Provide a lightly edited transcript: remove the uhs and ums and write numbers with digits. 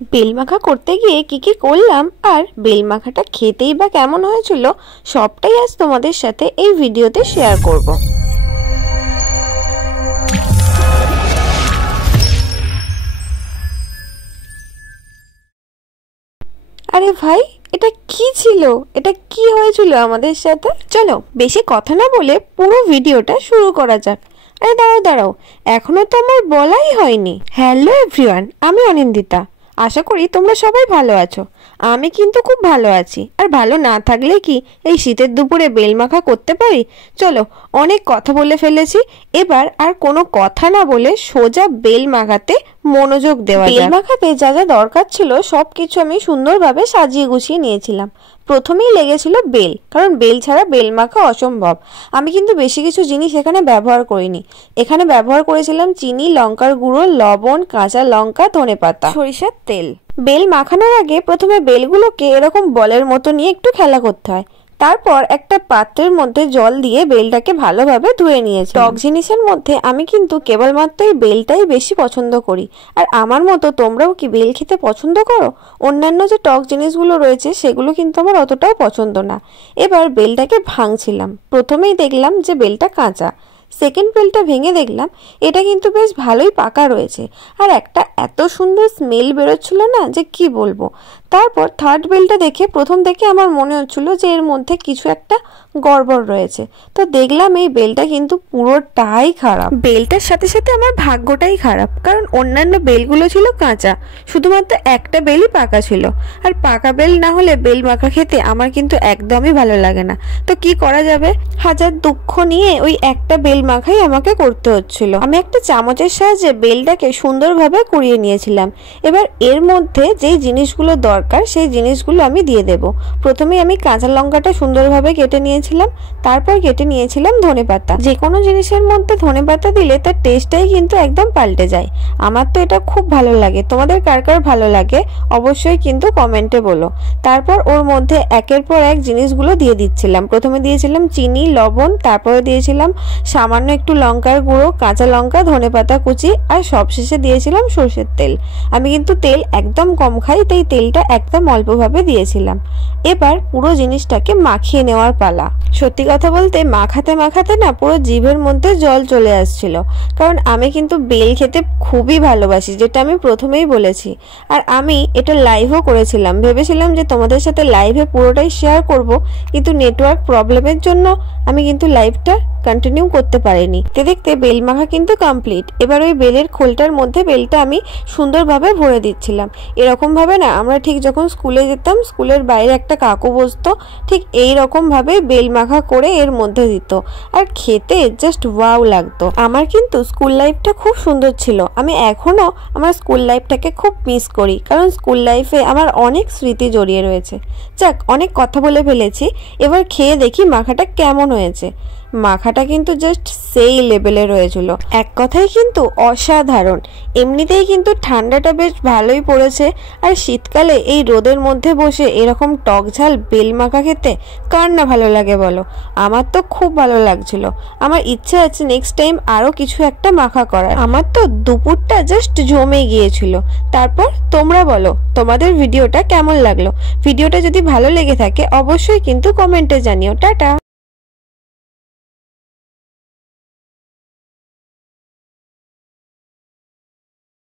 Bell মাখা করতে গিয়ে কি করলাম আর বেল মাখাটা খেতেই বা কেমন হয়েছিল সবটাই আজ তোমাদের সাথে এই ভিডিওতে শেয়ার করব। আরে ভাই, এটা কি ছিল? এটা কি হয়েছিল আমাদের সাথে? চলো বেশি কথা না বলে পুরো ভিডিওটা শুরু করা যাক। আরে দাঁড়াও, এখনো তো আমার বলাই হয়নি। হ্যালো এভরিওয়ান, আমি অনিন্দিতা। আশা করি তোমরা সবাই ভালো আছো। আমি কিন্তু খুব ভালো আছি। আর ভালো না থাকলে কি এই শীতের দুপুরে বেল মাখা করতে পারি? চলো, অনেক কথা বলে ফেলেছি, এবার আর কোনো কথা না বলে সোজা বেল মাখাতে মনোযোগ দেওয়া যাক। বেল মাখাতে যা যা দরকার ছিল সবকিছু আমি সুন্দরভাবে সাজিয়ে গুছিয়ে নিয়েছিলাম। প্রথমেই লেগেছিল বেল, কারণ বেল ছাড়া বেল মাখা অসম্ভব। আমি কিন্তু বেশি কিছু জিনিস এখানে ব্যবহার করিনি। এখানে ব্যবহার করেছিলাম চিনি, লঙ্কার গুঁড়ো, লবণ, কাঁচা লঙ্কা, ধনেপাতা, সরিষার তেল। বেল মাখানোর আগে প্রথমে বেলগুলোকে এরকম বলের মতো নিয়ে একটু খেলা করতে হয়। তারপর একটা পাত্রের মধ্যে জল দিয়ে বেলটাকে ভালোভাবে ধুয়ে নিয়েছি। টক জিনিসের মধ্যে আমি কিন্তু কেবলমাত্র এই বেলটাই বেশি পছন্দ করি। আর আমার মতো তোমরাও কি বেল খেতে পছন্দ করো? অন্যান্য যে টক জিনিসগুলো রয়েছে সেগুলো কিন্তু আমার অতটাও পছন্দ না। এবার বেলটাকে ভাঙছিলাম। প্রথমেই দেখলাম যে বেলটা কাঁচা। সেকেন্ড বেলটা ভেঙে দেখলাম এটা কিন্তু বেশ ভালোই পাকা রয়েছে। আর একটা এত সুন্দর স্মেল বেরোচ্ছিল না যে কি বলবো। তারপর থার্ড বেলটা দেখে প্রথম থেকে আমার মনে হচ্ছিল যে এর মধ্যে কিছু একটা গড়বড় রয়েছে। তো দেখলাম এই বেলটা কিন্তু পুরোটাই খারাপ। বেলটার সাথে সাথে আমার ভাগ্যটাই খারাপ, কারণ অন্যান্য বেলগুলো ছিল কাঁচা, শুধুমাত্র একটা বেলই পাকা ছিল। আর পাকা বেল না হলে বেল মাখা খেতে আমার কিন্তু একদমই ভালো লাগে না। তো কি করা যাবে, হাজার দুঃখ নিয়ে ওই একটা বেল মাখাই আমাকে করতে হচ্ছিল। আমি একটা চামচের সাহায্যে বেলটাকে সুন্দরভাবে কুড়িয়ে নিয়েছিলাম। এবার এর মধ্যে যেই জিনিসগুলো দরকার সেই জিনিসগুলো আমি দিয়ে দেব। প্রথমে আমি কাঁচা লঙ্কাটা সুন্দরভাবে কেটে নিয়েছিলাম, তারপর কেটে নিয়েছিলাম ধনেপাতা। যে কোনো জিনিসের মধ্যে ধনেপাতা দিলে তার টেস্টটাই কিন্তু একদম পাল্টে যায়। আমার তো এটা খুব ভালো লাগে। তোমাদের কার কার ভালো লাগে অবশ্যই কিন্তু কমেন্টে বলো। তারপর ওর মধ্যে একের পর এক জিনিসগুলো দিয়ে দিচ্ছিলাম। প্রথমে দিয়েছিলাম চিনি, লবণ, তারপরে দিয়েছিলাম সামান্য একটু লঙ্কার গুঁড়ো, কাঁচা লঙ্কা, ধনেপাতা কুচি, আর সবশেষে দিয়েছিলাম সরষের তেল। আমি কিন্তু তেল একদম কম খাই, তাই তেলটা একদম অল্পভাবে দিয়েছিলাম। এবার পুরো জিনিসটাকে মাখিয়ে নেওয়ার পালা। সত্যি কথা বলতে মাখাতে মাখাতে না পুরো জিভের মধ্যে জল চলে আসছিল, কারণ আমি কিন্তু বেল খেতে খুবই ভালোবাসি, যেটা আমি প্রথমেই বলেছি। আর আমি এটা লাইভও করেছিলাম, ভেবেছিলাম যে তোমাদের সাথে লাইভে পুরোটাই শেয়ার করব, কিন্তু নেটওয়ার্ক প্রবলেমের জন্য আমি কিন্তু লাইভটা কন্টিনিউ করতে পারিনি। দেখতে বেল মাখা কিন্তু কমপ্লিট। এবার ওই বেলের খোলটার মধ্যে বেলটা আমি সুন্দরভাবে ভরে দিচ্ছিলাম। এরকম ভাবে না আমরা ঠিক যখন স্কুলে যেতাম, স্কুলের বাইরে একটা কাকু বসতো, ঠিক এই রকম ভাবে বেল মাখা করে এর মধ্যে দিত। আর খেতে জাস্ট ওয়াও লাগতো। আমার কিন্তু স্কুল লাইফটা খুব সুন্দর ছিল। আমি এখনো আমার স্কুল লাইফটাকে খুব মিস করি, কারণ স্কুল লাইফে আমার অনেক স্মৃতি জড়িয়ে রয়েছে। যাক, অনেক কথা বলে ফেলেছি, এবার খেয়ে দেখি মাখাটা কেমন হয়েছে। মাখাটা কিন্তু জাস্ট সেই লেভেলে রয়েছিল, এক কথায় কিন্তু অসাধারণ। এমনিতেই কিন্তু ঠান্ডাটা বেশ ভালোই পড়েছে, আর শীতকালে এই রোদের মধ্যে বসে এরকম টক ঝাল বেল মাখা খেতে কার না ভালো লাগে বলো? আমার তো খুব ভালো লাগছিল। আমার ইচ্ছা আছে নেক্সট টাইম আরো কিছু একটা মাখা করার। আমার তো দুপুরটা জাস্ট জমে গিয়েছিল। তারপর তোমরা বলো তোমাদের ভিডিওটা কেমন লাগলো। ভিডিওটা যদি ভালো লেগে থাকে অবশ্যই কিন্তু কমেন্টে জানিও। টাটা।